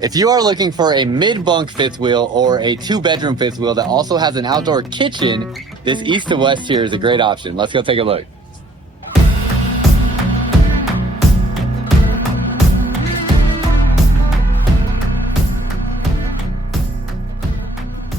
If you are looking for a mid-bunk fifth wheel or a 2-bedroom fifth wheel that also has an outdoor kitchen, this east to west here is a great option. Let's go take a look.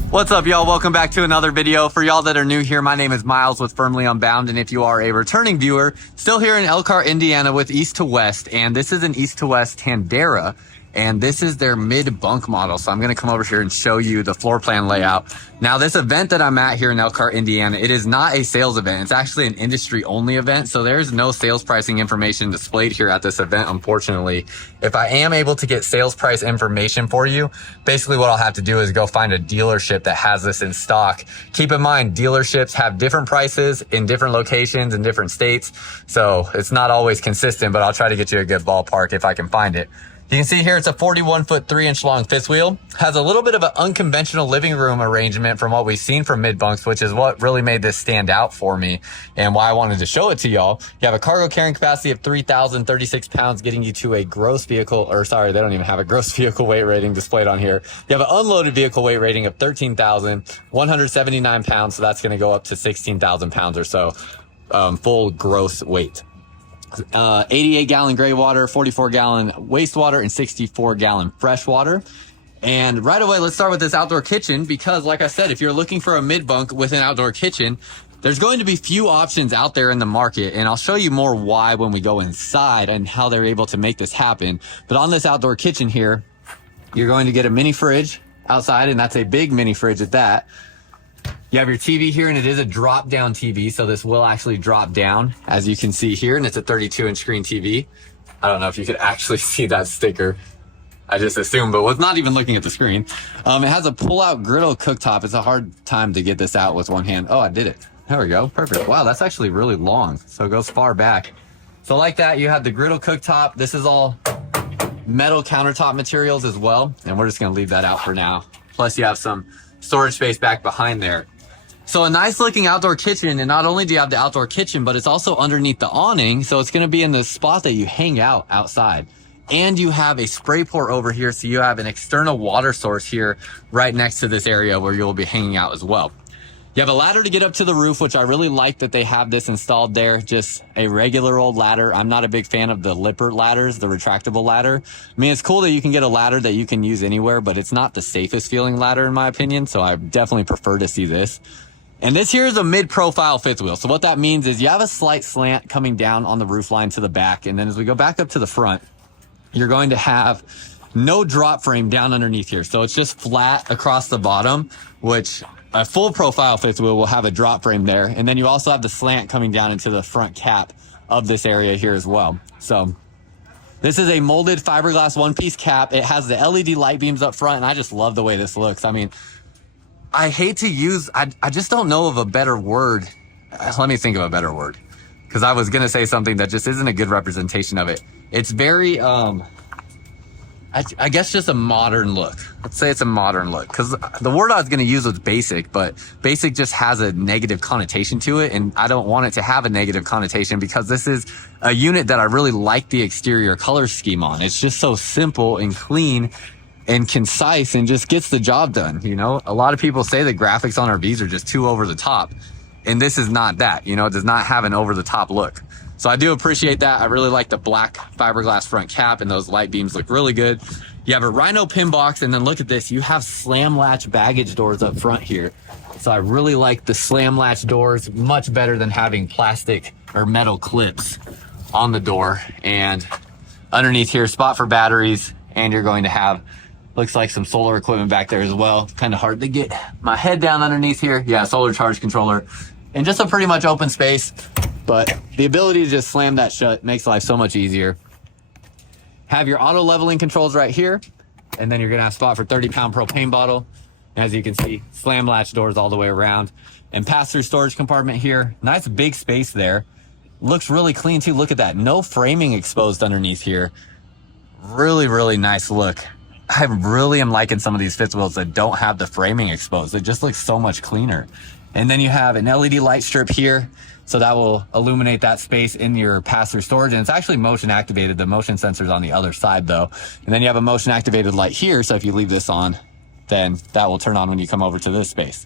What's up, y'all? Welcome back to another video. For y'all that are new here, my name is Myles with Firmly Unbound, and if you are a returning viewer, still here in Elkhart, Indiana with East to West, and this is an East to West Tandera, and this is their mid-bunk model. So I'm gonna come over here and show you the floor plan layout. Now, this event that I'm at here in Elkhart, Indiana, it is not a sales event. It's actually an industry-only event, so there's no sales pricing information displayed here at this event, unfortunately. If I am able to get sales price information for you, basically what I'll have to do is go find a dealership that has this in stock. Keep in mind, dealerships have different prices in different locations in different states, so it's not always consistent, but I'll try to get you a good ballpark if I can find it. You can see here it's a 41-foot, 3-inch long fifth wheel. Has a little bit of an unconventional living room arrangement from what we've seen from mid-bunks, which is what really made this stand out for me and why I wanted to show it to y'all. You have a cargo carrying capacity of 3,036 pounds, getting you to a gross vehicle, or sorry, they don't even have a gross vehicle weight rating displayed on here. You have an unloaded vehicle weight rating of 13,179 pounds, so that's gonna go up to 16,000 pounds or so, full gross weight. 88-gallon gray water, 44-gallon wastewater, and 64-gallon fresh water. And right away, let's start with this outdoor kitchen, because like I said, if you're looking for a mid-bunk with an outdoor kitchen, there's going to be few options out there in the market, and I'll show you more why when we go inside and how they're able to make this happen. But on this outdoor kitchen here, you're going to get a mini fridge outside, and that's a big mini fridge at that. You have your TV here, and it is a drop-down TV, so this will actually drop down, as you can see here, and it's a 32-inch screen TV. I don't know if you could actually see that sticker. I just assumed, but was not even looking at the screen. It has a pull-out griddle cooktop. It's a hard time to get this out with one hand. Oh, I did it. There we go. Perfect. Wow, that's actually really long, so it goes far back. So like that, you have the griddle cooktop. This is all metal countertop materials as well, and we're just going to leave that out for now. Plus, you have some storage space back behind there. So a nice looking outdoor kitchen, and not only do you have the outdoor kitchen, but it's also underneath the awning, so it's going to be in the spot that you hang out outside. And you have a spray port over here, so you have an external water source here right next to this area where you'll be hanging out as well. You have a ladder to get up to the roof, which I really like that they have this installed there. Just a regular old ladder. I'm not a big fan of the Lippert ladders, the retractable ladder. I mean, it's cool that you can get a ladder that you can use anywhere, but it's not the safest feeling ladder in my opinion, so I definitely prefer to see this. And this here is a mid-profile fifth wheel. So what that means is you have a slight slant coming down on the roof line to the back, and then as we go back up to the front, you're going to have no drop frame down underneath here. So it's just flat across the bottom, which a full profile fifth wheel will have a drop frame there. And then you also have the slant coming down into the front cap of this area here as well. So this is a molded fiberglass one-piece cap. It has the LED light beams up front, and I just love the way this looks. I mean, I hate to use, I just don't know of a better word. Let me think of a better word, because I was going to say something that just isn't a good representation of it. It's very, I guess just a modern look. Let's say it's a modern look, because the word I was going to use was basic, but basic just has a negative connotation to it, and I don't want it to have a negative connotation because this is a unit that I really like the exterior color scheme on. It's just so simple and clean and concise and just gets the job done. You know, a lot of people say the graphics on RVs are just too over the top, and this is not that. You know, it does not have an over the top look. So I do appreciate that. I really like the black fiberglass front cap, and those light beams look really good. You have a Rhino pin box, and then look at this. You have slam latch baggage doors up front here. So I really like the slam latch doors, much better than having plastic or metal clips on the door. And underneath here, spot for batteries, and you're going to have, looks like some solar equipment back there as well. Kind of hard to get my head down underneath here. Yeah, solar charge controller, and just a pretty much open space. But the ability to just slam that shut makes life so much easier. Have your auto leveling controls right here, and then you're gonna have spot for 30-pound propane bottle. As you can see, slam latch doors all the way around, and pass-through storage compartment here. Nice big space there. Looks really clean too. Look at that. No framing exposed underneath here. Really, really nice look. I really am liking some of these fifth wheels that don't have the framing exposed. It just looks so much cleaner. And then you have an LED light strip here. So that will illuminate that space in your pass-through storage. And it's actually motion activated. The motion sensor's on the other side though. And then you have a motion activated light here. So if you leave this on, then that will turn on when you come over to this space.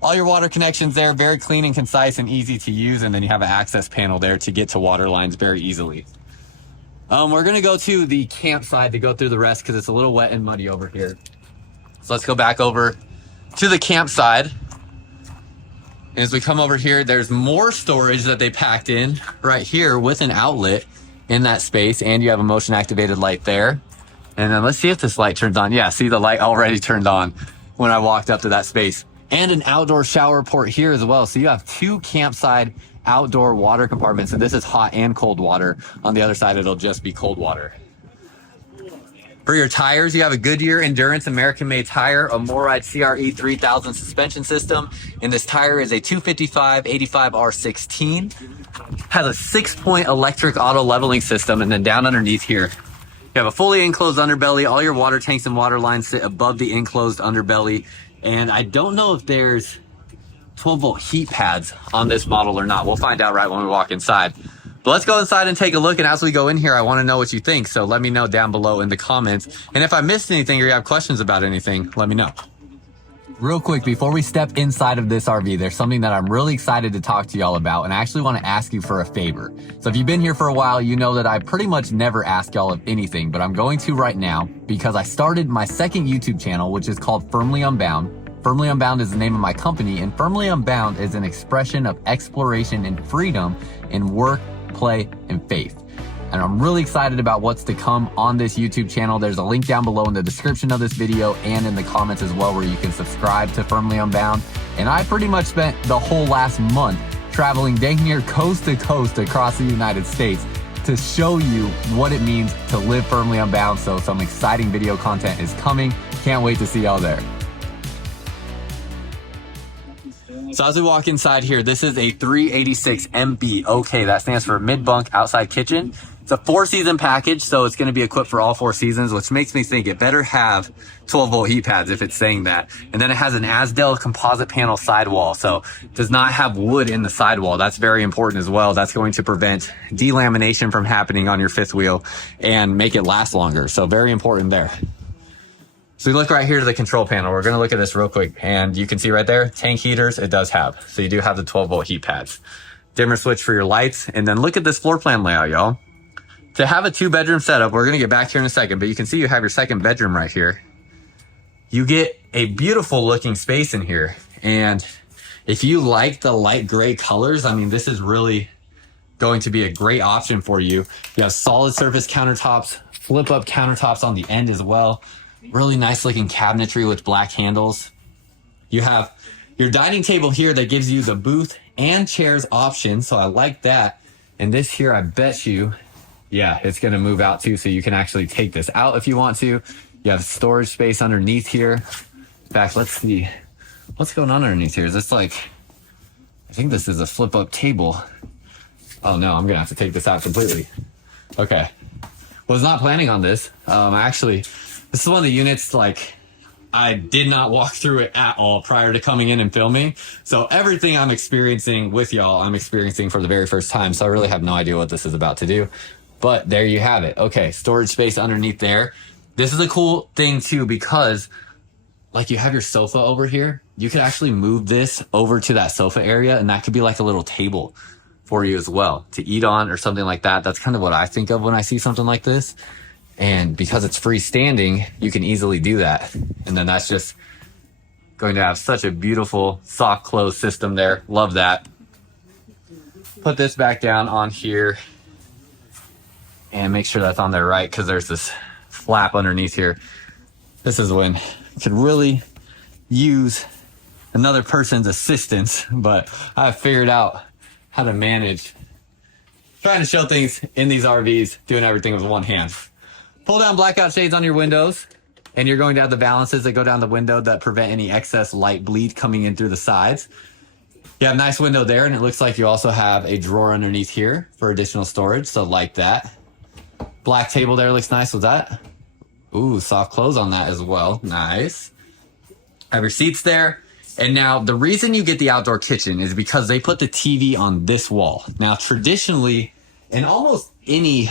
All your water connections there, very clean and concise and easy to use. And then you have an access panel there to get to water lines very easily. We're gonna go to the campsite to go through the rest because it's a little wet and muddy over here. So let's go back over to the campsite. And as we come over here, there's more storage that they packed in right here with an outlet in that space. And you have a motion activated light there. And then let's see if this light turns on. Yeah, see the light already turned on when I walked up to that space. And an outdoor shower port here as well. So you have two campsite outdoor water compartments. And this is hot and cold water. On the other side, it'll just be cold water. For your tires, you have a Goodyear Endurance American-made tire, a Moride CRE 3000 suspension system, and this tire is a 255/85R16. Has a 6-point electric auto leveling system, and then down underneath here, you have a fully enclosed underbelly. All your water tanks and water lines sit above the enclosed underbelly, and I don't know if there's 12-volt heat pads on this model or not. We'll find out right when we walk inside. But let's go inside and take a look, and as we go in here, I want to know what you think, so let me know down below in the comments. And if I missed anything or you have questions about anything, let me know. Real quick, before we step inside of this RV, there's something that I'm really excited to talk to y'all about, and I actually want to ask you for a favor. So if you've been here for a while, you know that I pretty much never ask y'all of anything, but I'm going to right now because I started my second YouTube channel, which is called Firmly Unbound. Firmly Unbound is the name of my company, and Firmly Unbound is an expression of exploration and freedom in work, play, and faith. And I'm really excited about what's to come on this YouTube channel. There's a link down below in the description of this video and in the comments as well where you can subscribe to Firmly Unbound. And I pretty much spent the whole last month traveling dang near coast to coast across the United States to show you what it means to live firmly unbound. So some exciting video content is coming. Can't wait to see y'all there. So as we walk inside here, this is a 386MB-OK. That stands for Mid-Bunk Outside Kitchen. It's a 4-season package, so it's going to be equipped for all 4 seasons, which makes me think it better have 12-volt heat pads if it's saying that. And then it has an Asdel composite panel sidewall, so it does not have wood in the sidewall. That's very important as well. That's going to prevent delamination from happening on your fifth wheel and make it last longer. So very important there. So we look right here to the control panel. We're going to look at this real quick, and you can see right there, tank heaters, it does have. So you do have the 12-volt heat pads. Dimmer switch for your lights, and then look at this floor plan layout, y'all. To have a 2-bedroom setup, we're going to get back here in a second, but you can see you have your second bedroom right here. You get a beautiful looking space in here, and if you like the light gray colors, I mean, this is really going to be a great option for you. You have solid surface countertops, flip up countertops on the end as well. Really nice looking cabinetry with black handles. You have your dining table here that gives you the booth and chairs option. So I like that. And this here, I bet you, yeah, it's going to move out too. So you can actually take this out if you want to. You have storage space underneath here. In fact, let's see what's going on underneath here. Is this like, I think this is a flip up table. Oh no, I'm going to have to take this out completely. Okay. Was not planning on this. Actually, this is one of the units, like, I did not walk through it at all prior to coming in and filming. So everything I'm experiencing with y'all, I'm experiencing for the very first time. So I really have no idea what this is about to do. But there you have it. Okay, storage space underneath there. This is a cool thing too, because like you have your sofa over here. You could actually move this over to that sofa area, and that could be like a little table for you as well to eat on or something like that. That's kind of what I think of when I see something like this. And because it's freestanding, you can easily do that. And then that's just going to have such a beautiful soft close system there. Love that. Put this back down on here and make sure that's on there right, because there's this flap underneath here. This is when you could really use another person's assistance, but I've figured out how to manage trying to show things in these RVs, doing everything with one hand. Pull down blackout shades on your windows, and you're going to have the balances that go down the window that prevent any excess light bleed coming in through the sides. You have a nice window there, and it looks like you also have a drawer underneath here for additional storage, so like that. Black table there looks nice with that. Ooh, soft close on that as well. Nice. Have your seats there, And now the reason you get the outdoor kitchen is because they put the TV on this wall. Now, traditionally, in almost any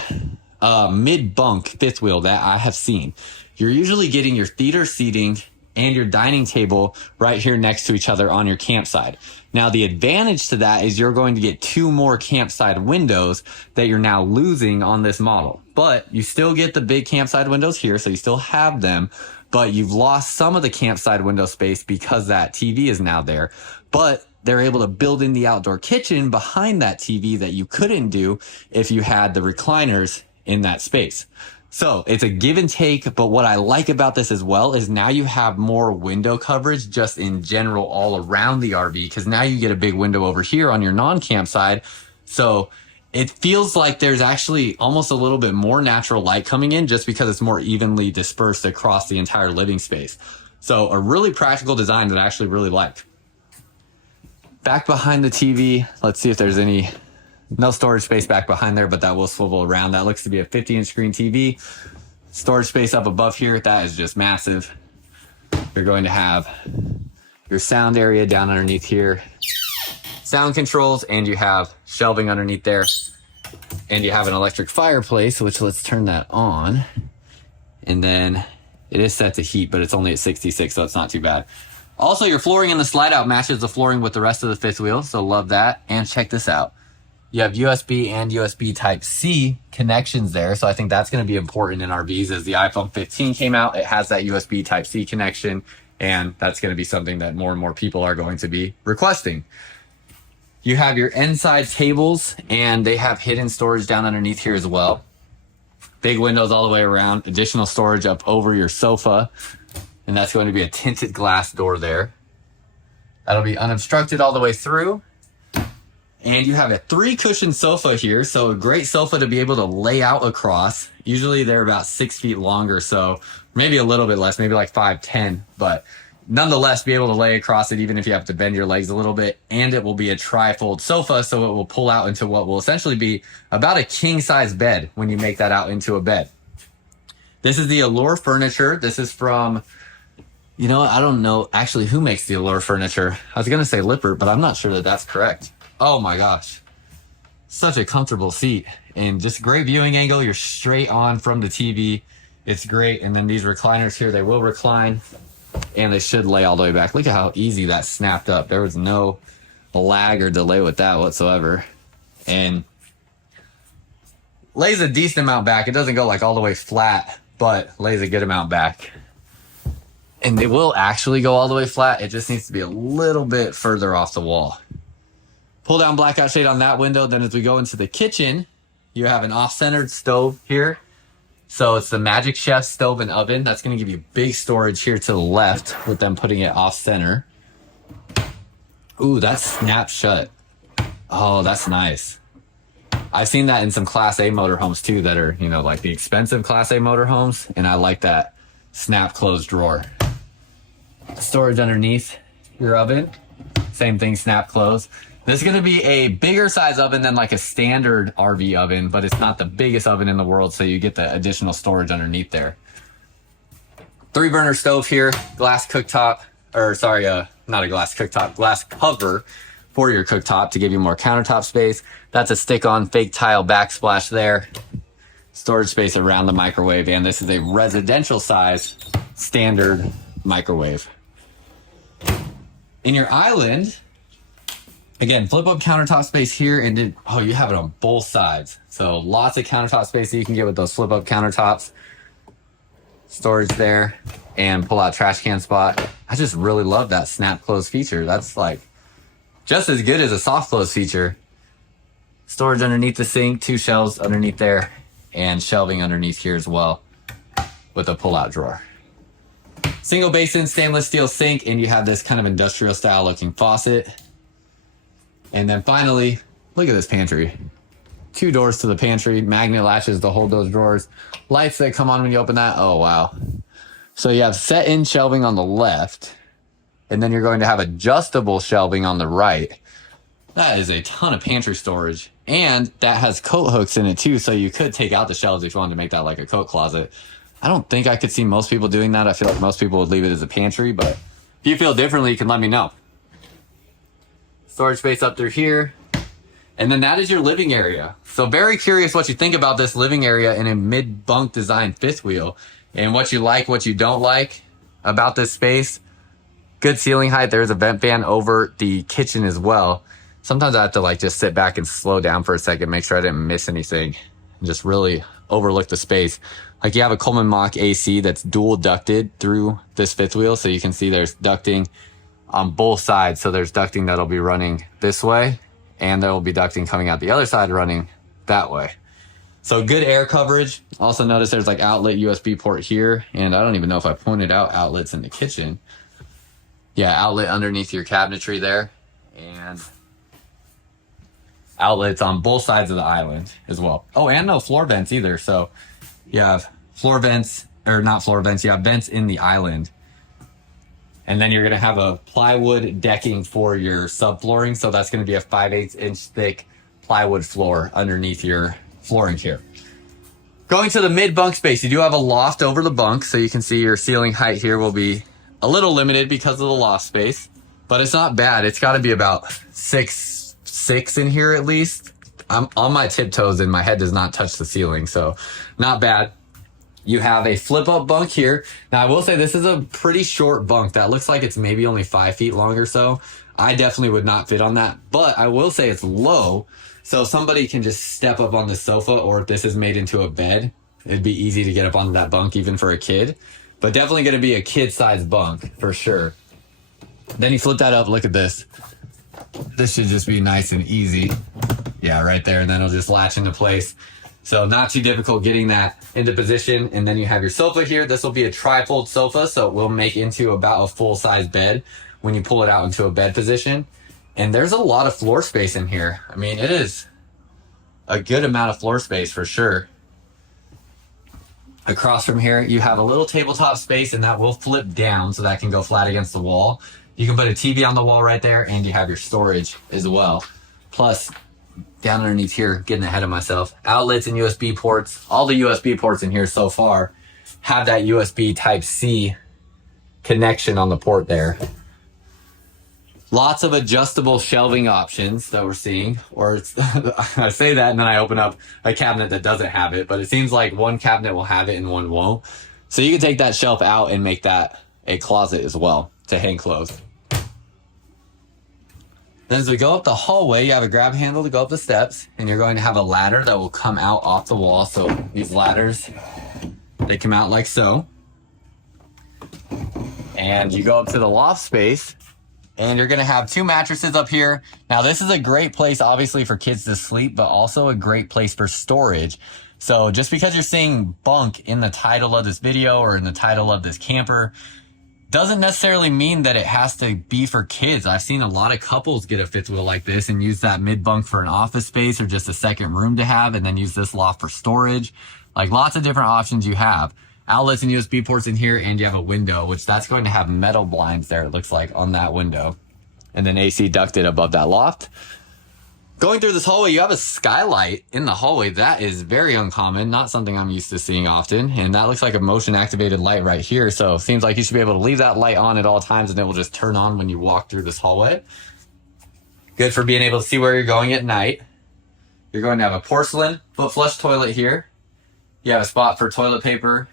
mid-bunk fifth wheel that I have seen, you're usually getting your theater seating and your dining table right here next to each other on your campsite. Now, the advantage to that is you're going to get 2 more campsite windows that you're now losing on this model. But you still get the big campsite windows here, so you still have them, but you've lost some of the campsite window space because that TV is now there. But they're able to build in the outdoor kitchen behind that TV that you couldn't do if you had the recliners in that space. So it's a give and take, but what I like about this as well is now you have more window coverage just in general all around the RV, because now you get a big window over here on your non-camp side. So it feels like there's actually almost a little bit more natural light coming in just because it's more evenly dispersed across the entire living space. So a really practical design that I actually really like. Back behind the TV, let's see if there's no storage space back behind there, but that will swivel around. That looks to be a 50-inch screen TV. Storage space up above here, that is just massive. You're going to have your sound area down underneath here, sound controls, and you have shelving underneath there. And you have an electric fireplace, which let's turn that on. And then it is set to heat, but it's only at 66, so it's not too bad. Also, your flooring in the slide out matches the flooring with the rest of the fifth wheel, so love that. And check this out. You have USB and USB Type-C connections there, so I think that's going to be important in RVs. As the iPhone 15 came out, it has that USB Type-C connection, and that's going to be something that more and more people are going to be requesting. You have your inside tables, and they have hidden storage down underneath here as well. Big windows all the way around, additional storage up over your sofa, and that's going to be a tinted glass door there. That'll be unobstructed all the way through. And you have a 3-cushion sofa here, so a great sofa to be able to lay out across. Usually they're about 6 feet long or so, maybe a little bit less, maybe like 5'10", but nonetheless be able to lay across it even if you have to bend your legs a little bit. And it will be a tri-fold sofa, so it will pull out into what will essentially be about a king-size bed when you make that out into a bed. This is the Allure furniture. This is from, you know, I don't know actually who makes the Allure furniture. I was going to say Lippert, but I'm not sure that that's correct. Oh my gosh, such a comfortable seat and just great viewing angle. You're straight on from the TV. It's great. And then these recliners here, they will recline and they should lay all the way back. Look at how easy that snapped up. There was no lag or delay with that whatsoever. And lays a decent amount back. It doesn't go like all the way flat, but lays a good amount back. And they will actually go all the way flat. It just needs to be a little bit further off the wall. Pull down blackout shade on that window. Then as we go into the kitchen, you have an off-centered stove here. So it's the Magic Chef stove and oven. That's going to give you big storage here to the left with them putting it off-center. Ooh, that snaps shut. Oh, that's nice. I've seen that in some Class A motorhomes too that are, you know, like the expensive Class A motorhomes. And I like that snap close drawer. Storage underneath your oven. Same thing, snap close. This is going to be a bigger size oven than like a standard RV oven, but it's not the biggest oven in the world, so you get the additional storage underneath there. 3-burner stove here, glass cooktop, or sorry, not a glass cooktop, glass cover for your cooktop to give you more countertop space. That's a stick-on fake tile backsplash there. Storage space around the microwave, and this is a residential size standard microwave. In your island, again, flip up countertop space here, and you have it on both sides. So lots of countertop space that you can get with those flip up countertops. Storage there, and pull out trash can spot. I just really love that snap close feature. That's like just as good as a soft close feature. Storage underneath the sink, 2 shelves underneath there, and shelving underneath here as well with a pull out drawer. Single basin stainless steel sink, and you have this kind of industrial style looking faucet. And then finally, look at this pantry. 2 doors to the pantry, magnet latches to hold those drawers. Lights that come on when you open that. Oh, wow. So you have set-in shelving on the left, and then you're going to have adjustable shelving on the right. That is a ton of pantry storage. And that has coat hooks in it too, so you could take out the shelves if you wanted to make that like a coat closet. I don't think I could see most people doing that. I feel like most people would leave it as a pantry, but If you feel differently, you can let me know. Storage space up through here. And then that is your living area. So very curious what you think about this living area in a mid-bunk design fifth wheel, and what you like, what you don't like about this space. Good ceiling height. There's a vent fan over the kitchen as well. Sometimes I have to like just sit back and slow down for a second, make sure I didn't miss anything, and just really overlook the space. Like you have a Coleman Mach AC that's dual ducted through this fifth wheel. So you can see there's ducting on both sides. So there's ducting that'll be running this way, and there will be ducting coming out the other side running that way. So good air coverage. Also notice there's like outlet USB port here. And I don't even know if I pointed out outlets in the kitchen. Yeah, outlet underneath your cabinetry there. And outlets on both sides of the island as well. Oh, and no floor vents either. So you have floor vents, or not floor vents, you have vents in the island. And then you're gonna have a plywood decking for your subflooring. So that's gonna be a 5/8 inch thick plywood floor underneath your flooring here. Going to the mid-bunk space, you do have a loft over the bunk. So you can see your ceiling height here will be a little limited because of the loft space, but it's not bad. It's gotta be about 6'6" in here at least. I'm on my tiptoes and my head does not touch the ceiling, so not bad. You have a flip up bunk here. Now I will say this is a pretty short bunk. That looks like it's maybe only 5 feet long or so. I definitely would not fit on that, but I will say it's low. So somebody can just step up on the sofa, or if this is made into a bed, it'd be easy to get up onto that bunk even for a kid, but definitely gonna be a kid sized bunk for sure. Then you flip that up, look at this. This should just be nice and easy. Yeah, right there, and then it'll just latch into place. So not too difficult getting that into position. And then you have your sofa here. This will be a trifold sofa, so it will make into about a full-size bed when you pull it out into a bed position. And there's a lot of floor space in here. I mean, it is a good amount of floor space for sure. Across from here, you have a little tabletop space, and that will flip down so that can go flat against the wall. You can put a TV on the wall right there, and you have your storage as well. Plus, down underneath here, getting ahead of myself, outlets and USB ports. All the USB ports in here so far have that USB Type-C connection on the port there. Lots of adjustable shelving options that we're seeing, or it's, I say that and then I open up a cabinet that doesn't have it, but it seems like one cabinet will have it and one won't. So you can take that shelf out and make that a closet as well to hang clothes. Then as we go up the hallway, you have a grab handle to go up the steps, and you're going to have a ladder that will come out off the wall. So these ladders, they come out like so. And you go up to the loft space, and you're gonna have 2 mattresses up here. Now this is a great place obviously for kids to sleep, but also a great place for storage. So just because you're seeing bunk in the title of this video or in the title of this camper, doesn't necessarily mean that it has to be for kids. I've seen a lot of couples get a fifth wheel like this and use that mid-bunk for an office space or just a second room to have, and then use this loft for storage. Like lots of different options you have. Outlets and USB ports in here, and you have a window, which that's going to have metal blinds there, it looks like, on that window. And then AC ducted above that loft. Going through this hallway, you have a skylight in the hallway. That is very uncommon, not something I'm used to seeing often. And that looks like a motion activated light right here. So it seems like you should be able to leave that light on at all times and it will just turn on when you walk through this hallway. Good for being able to see where you're going at night. You're going to have a porcelain foot flush toilet here. You have a spot for toilet paper.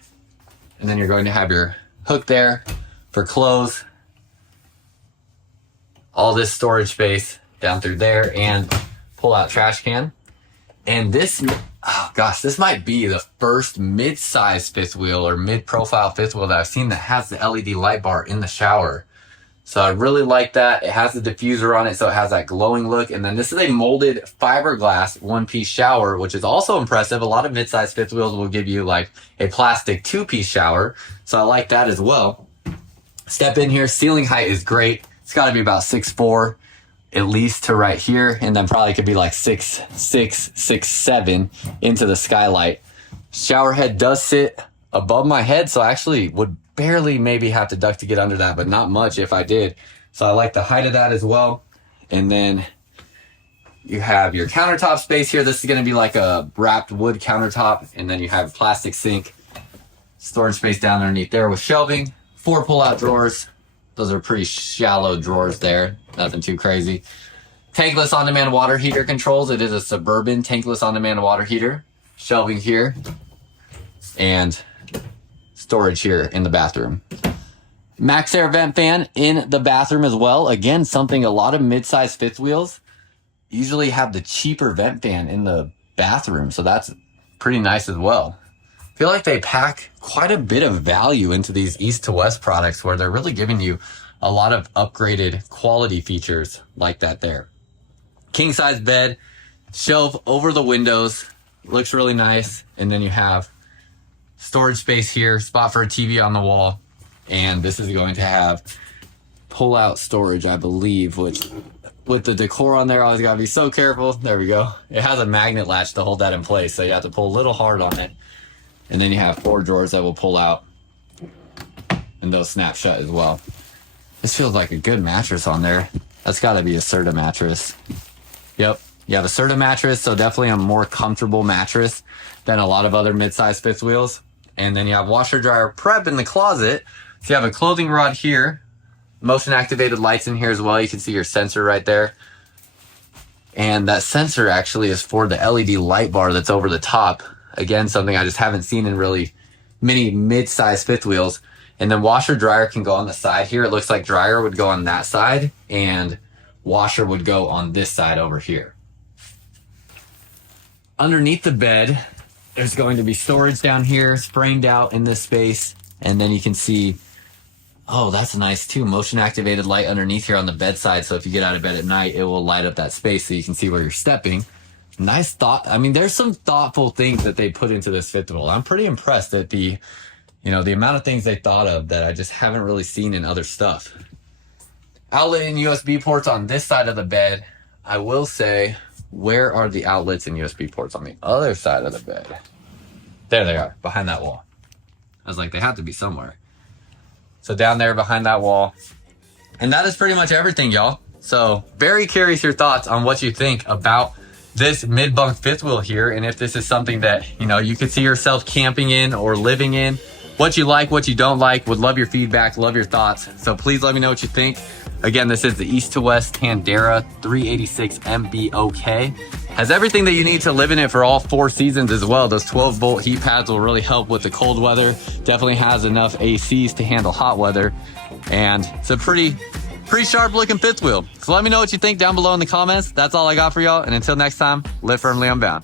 And then you're going to have your hook there for clothes. All this storage space down through there, and pull out trash can. And this, oh gosh, this might be the first mid-size fifth wheel or mid-profile fifth wheel that I've seen that has the LED light bar in the shower. So I really like that. It has the diffuser on it, so it has that glowing look. And then this is a molded fiberglass one-piece shower, which is also impressive. A lot of mid-size fifth wheels will give you like a plastic 2-piece shower. So I like that as well. Step in here, ceiling height is great. It's gotta be about 6'4", at least to right here, and then probably could be like 6'6", 6'7" into the skylight. Shower head does sit above my head, so I actually would barely maybe have to duck to get under that, but not much if I did. So I like the height of that as well. And then you have your countertop space here. This is gonna be like a wrapped wood countertop, and then you have plastic sink, storage space down underneath there with shelving, 4 pull-out drawers, Those are pretty shallow drawers there. Nothing too crazy. Tankless on-demand water heater controls. It is a Suburban tankless on-demand water heater. Shelving here. And storage here in the bathroom. Max air vent fan in the bathroom as well. Again, something a lot of mid-size fifth wheels usually have the cheaper vent fan in the bathroom. So that's pretty nice as well. I feel like they pack quite a bit of value into these East to West products where they're really giving you a lot of upgraded quality features like that there. King size bed, shelf over the windows, looks really nice. And then you have storage space here, spot for a TV on the wall. And this is going to have pull out storage, I believe, which with the decor on there, always gotta be so careful. There we go. It has a magnet latch to hold that in place. So you have to pull a little hard on it. And then you have 4 drawers that will pull out and they'll snap shut as well. This feels like a good mattress on there. That's gotta be a Serta mattress. Yep, you have a Serta mattress, so definitely a more comfortable mattress than a lot of other mid-size fifth wheels. And then you have washer dryer prep in the closet. So you have a clothing rod here, motion activated lights in here as well. You can see your sensor right there. And that sensor actually is for the LED light bar that's over the top. Again, something I just haven't seen in really many mid-size fifth wheels. And then washer dryer can go on the side here. It looks like dryer would go on that side and washer would go on this side over here. Underneath the bed, there's going to be storage down here, springed out in this space. And then you can see, oh, that's nice too. Motion activated light underneath here on the bedside. So if you get out of bed at night, it will light up that space so you can see where you're stepping. Nice thought. I mean, there's some thoughtful things that they put into this fifth wheel. I'm pretty impressed at the amount of things they thought of that I just haven't really seen in other stuff. Outlet and USB ports on this side of the bed. I will say, where are the outlets and USB ports on the other side of the bed? There they are, behind that wall. I was like, they have to be somewhere. So down there behind that wall. And that is pretty much everything, y'all. So very curious your thoughts on what you think about this mid-bunk fifth wheel here. And if this is something that, you could see yourself camping in or living in. What you like, what you don't like. Would love your feedback, love your thoughts. So please let me know what you think. Again, this is the East to West Tandera 386MB-OK. Has everything that you need to live in it for all 4 seasons as well. Those 12-volt heat pads will really help with the cold weather. Definitely has enough ACs to handle hot weather. And it's a pretty sharp looking fifth wheel. So let me know what you think down below in the comments. That's all I got for y'all. And until next time, live firmly unbound.